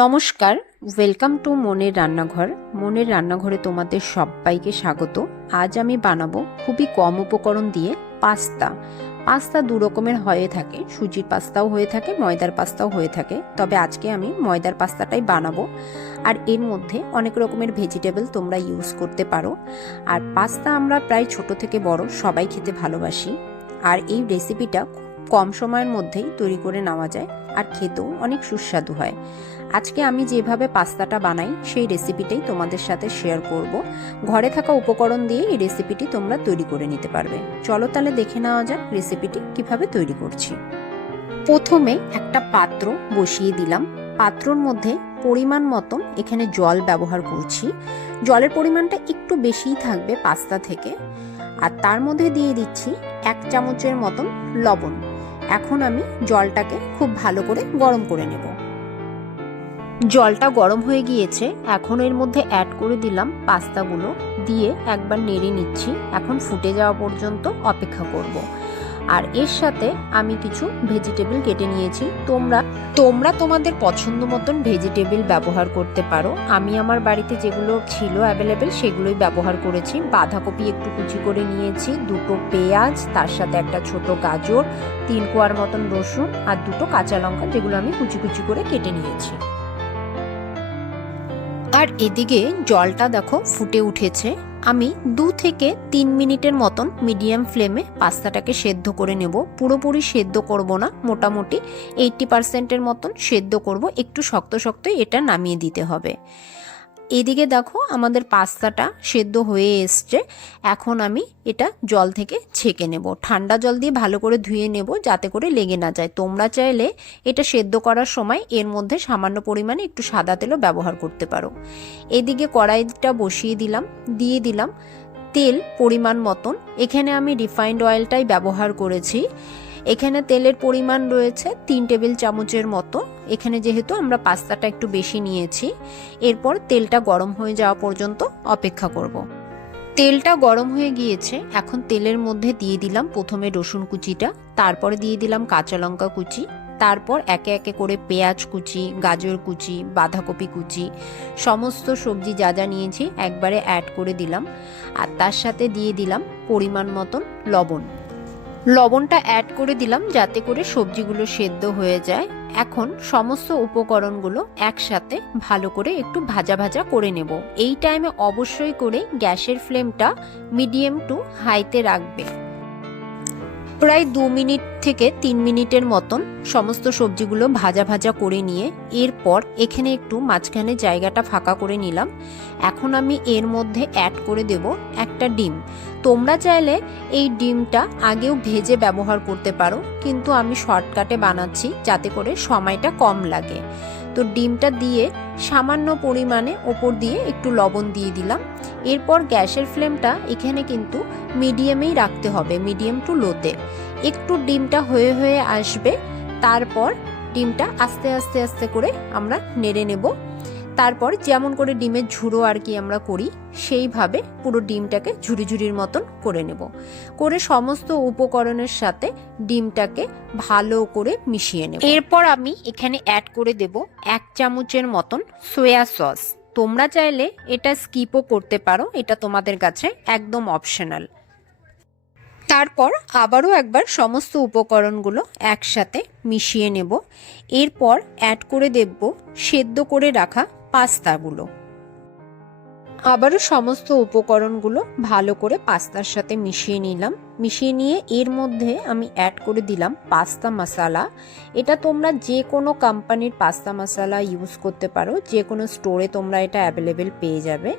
নমস্কার, welcome to মনের রান্নাঘর। মনের রান্নাঘরে তোমাদের সবাইকে স্বাগত। আজ আমি বানাবো খুবই কম উপকরণ দিয়ে পাস্তা। পাস্তা দু রকমের হয়ে থাকে, সুজির পাস্তাও হয়ে থাকে, ময়দার পাস্তাও হয়ে থাকে। তবে আজকে আমি ময়দার পাস্তাটাই বানাবো। আর এর মধ্যে অনেক রকমের ভেজিটেবল তোমরা ইউজ করতে পারো। আর পাস্তা আমরা প্রায় ছোট থেকে বড় সবাই খেতে ভালোবাসি। আর এই রেসিপিটা কম সময়ের মধ্যেই তৈরি করে নেওয়া যায় আর খেতেও অনেক সুস্বাদু হয়। আজকে আমি যেভাবে পাস্তাটা বানাই সেই রেসিপিটাই তোমাদের সাথে শেয়ার করব। ঘরে থাকা উপকরণ দিয়ে এই রেসিপিটি তোমরা তৈরি করে নিতে পারবে। চলো তাহলে দেখে নেওয়া যাক রেসিপিটি কিভাবে তৈরি করছি। প্রথমে একটা পাত্র বসিয়ে দিলাম। পাত্রর মধ্যে পরিমাণ মতন এখানে জল ব্যবহার করছি। জলের পরিমাণটা একটু বেশিই থাকবে পাস্তা থেকে। আর তার মধ্যে দিয়ে দিচ্ছি 1 চামচের মতন লবণ। এখন আমি জলটাকে খুব ভালো করে গরম করে নেব। জলটা গরম হয়ে গিয়েছে, এখন এর মধ্যে অ্যাড করে দিলাম পাস্তাগুলো, দিয়ে একবার নেড়ে নিচ্ছি। এখন ফুটে যাওয়া পর্যন্ত অপেক্ষা করব। আর এর সাথে আমি কিছু ভেজিটেবল কেটে নিয়েছি। তোমরা তোমাদের পছন্দ মতন ভেজিটেবল ব্যবহার করতে পারো। আমি আমার বাড়িতে যেগুলো ছিল অ্যাভেলেবেল সেগুলোই ব্যবহার করেছি। বাঁধাকপি একটু কুচি করে নিয়েছি, 2টো পেঁয়াজ, তার সাথে একটা ছোট গাজর, 3 কোয়ার মতন রসুন আর 2টো কাঁচা লঙ্কা, যেগুলো আমি কুচি কুচি করে কেটে নিয়েছি। আর এদিকে জলটা দেখো ফুটে উঠেছে। আমি 2 থেকে 3 মিনিটের মতন মিডিয়াম ফ্লেমে পাস্তাটাকে সেদ্ধ করে নেব। পুরোপুরি সেদ্ধ করব না, মোটামুটি 80%-এর মতন সেদ্ধ করব। একটু শক্ত শক্ত এটা নামিয়ে দিতে হবে। এদিকে দেখো আমাদের পাস্তাটা সেদ্ধ হয়ে এসছে। এখন আমি এটা জল থেকে ছেঁকে নেব। ঠান্ডা জল দিয়ে ভালো করে ধুয়ে নেব যাতে করে লেগে না যায়। তোমরা চাইলে এটা সেদ্ধ করার সময় এর মধ্যে সামান্য পরিমাণে একটু সাদা তেলও ব্যবহার করতে পারো। এদিকে কড়াইটা বসিয়ে দিলাম, দিয়ে দিলাম তেল পরিমাণ মতন। এখানে আমি রিফাইন্ড অয়েলটাই ব্যবহার করেছি। এখানে তেলের পরিমাণ রয়েছে 3 টেবিল চামচের মতো। এখানে যেহেতু আমরা পাস্তাটা একটু বেশি নিয়েছি। এরপর তেলটা গরম হয়ে যাওয়া পর্যন্ত অপেক্ষা করব। তেলটা গরম হয়ে গিয়েছে, এখন তেলের মধ্যে দিয়ে দিলাম প্রথমে রসুন কুচিটা, তারপরে দিয়ে দিলাম কাঁচা লঙ্কা কুচি, তারপর একে একে করে পেঁয়াজ কুচি, গাজর কুচি, বাঁধাকপি কুচি, সমস্ত সবজি যা যা নিয়েছি একবারে অ্যাড করে দিলাম। আর তার সাথে দিয়ে দিলাম পরিমাণ মতন লবণ। লবণটা অ্যাড করে দিলাম যাতে করে সবজিগুলো সেদ্ধ হয়ে যায়। এখন সমস্ত উপকরণগুলো একসাথে ভালো করে একটু ভাজা ভাজা করে নেব। এই টাইমে অবশ্যই করে গ্যাসের ফ্লেমটা মিডিয়াম টু হাইতে রাখবে। প্রায় 2 মিনিট থেকে 3 মিনিটের মতন সমস্ত সবজিগুলো ভাজা ভাজা করে নিয়ে এরপর এখানে একটু মাঝখানে জায়গাটা ফাঁকা করে নিলাম। এখন আমি এর মধ্যে অ্যাড করে দেব একটা ডিম। তোমরা চাইলে এই ডিমটা আগেও ভেজে ব্যবহার করতে পারো, কিন্তু আমি শর্টকাটে বানাচ্ছি যাতে করে সময়টা কম লাগে। তো ডিমটা দিয়ে সামান্য পরিমাণে ওপর দিয়ে একটু লবণ দিয়ে দিলাম। এরপর গ্যাসের ফ্লেমটা এখানে কিন্তু মিডিয়ামেই রাখতে হবে, মিডিয়াম টু লোতে। একটু ডিমটা হয়ে হয়ে আসবে, তারপর ডিমটা আস্তে আস্তে আস্তে করে আমরা নেড়ে নেব। তারপর যেমন করে ডিমের ঝুড়ো আর কি আমরা করি সেইভাবে পুরো ডিমটাকে ঝুড়ি ঝুড়ির মতন করে নেব। করে সমস্ত উপকরণের সাথে ডিমটাকে ভালো করে মিশিয়ে নেব। এরপর আমি এখানে অ্যাড করে দেব 1 চামচের মতন সয়া সস। তোমরা চাইলে এটা স্কিপও করতে পারো, এটা তোমাদের কাছে একদম অপশনাল। তারপর আবারও একবার সমস্ত উপকরণগুলো একসাথে মিশিয়ে নেব। এরপর অ্যাড করে দেব সেদ্ধ করে রাখা পাস্তাগুলো। আবারও সমস্ত উপকরণগুলো ভালো করে পাস্তার সাথে মিশিয়ে নিলাম। মিশিয়ে নিয়ে এর মধ্যে আমি অ্যাড করে দিলাম পাস্তা মশলা। এটা তোমরা যে কোনো কোম্পানির পাস্তা মশলা ইউজ করতে পারো, যে কোনো স্টোরে তোমরা এটা অ্যাভেলেবেল পেয়ে যাবে।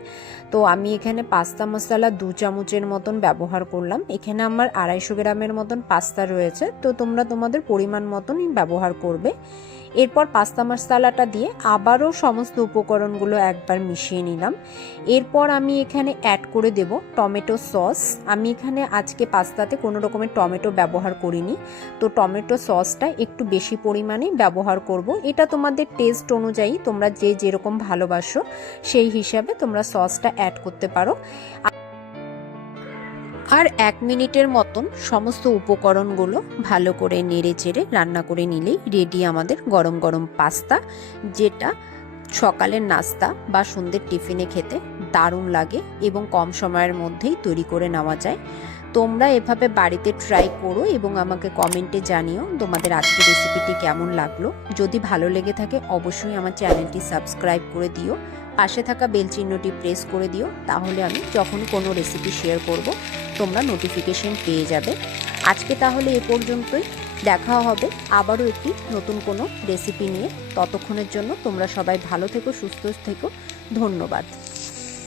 তো আমি এখানে পাস্তা মশলা 2 চামচের মতন ব্যবহার করলাম। এখানে আমার 250 গ্রামের মতন পাস্তা রয়েছে, তো তোমরা তোমাদের পরিমাণ মতনই ব্যবহার করবে। এরপর পাস্তা মশলাটা দিয়ে আবারও সমস্ত উপকরণগুলো একবার মিশিয়ে নিলাম। এরপর আমি এখানে অ্যাড করে দেব টমেটো সস। আমি এখানে আজকে পাস্তাতে কোনো রকমের টমেটো ব্যবহার করিনি, তো টমেটো সসটা একটু বেশি পরিমাণে ব্যবহার করব। এটা তোমাদের টেস্ট অনুযায়ী তোমরা যে যেরকম ভালোবাসো সেই হিসাবে তোমরা সসটা অ্যাড করতে পারো। আর 1 মিনিটের মতন সমস্ত উপকরণগুলো ভালো করে নেড়ে চেড়ে রান্না করে নিলেই রেডি আমাদের গরম গরম পাস্তা, যেটা সকালের নাস্তা বা সন্ধ্যের টিফিনে খেতে দারুণ লাগে এবং কম সময়ের মধ্যেই তৈরি করে নেওয়া যায়। তোমরা এভাবে বাড়িতে ট্রাই করো এবং আমাকে কমেন্টে জানিও তোমাদের আজকের রেসিপিটি কেমন লাগলো। যদি ভালো লেগে থাকে অবশ্যই আমার চ্যানেলটি সাবস্ক্রাইব করে দিও, পাশে থাকা বেল চিহ্নটি প্রেস করে দিও, তাহলে আমি যখন কোনো রেসিপি শেয়ার করব তোমরা নোটিফিকেশন পেয়ে যাবে। আজকে তাহলে এ পর্যন্তই, দেখা হবে আবারও একটি নতুন কোনো রেসিপি নিয়ে। ততক্ষণের জন্য তোমরা সবাই ভালো থেকো, সুস্থ থেকো, ধন্যবাদ।